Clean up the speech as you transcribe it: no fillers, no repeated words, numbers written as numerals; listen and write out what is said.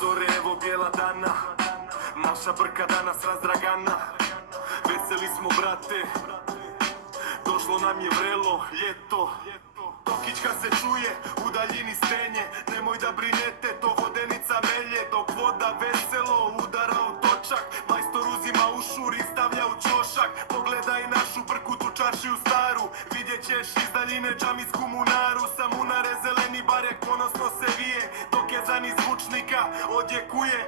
zore, evo bijela dana. Naša brka danas razdragana. Veseli smo, brate, došlo nam je vrelo ljeto. Tokićka se čuje, u daljini stenje. Nemoj da brinete, to vodenica melje. Dok voda veselo udara u točak, majstor uzima u šur i stavlja u ćošak. Pogledaj našu brku, tu čaršiju staru. Vidjet ćeš iz daljine džamijsku munaru. Sa munare zeleni barjak ponosno se vije, dok je za niz zvučnika odjekuje.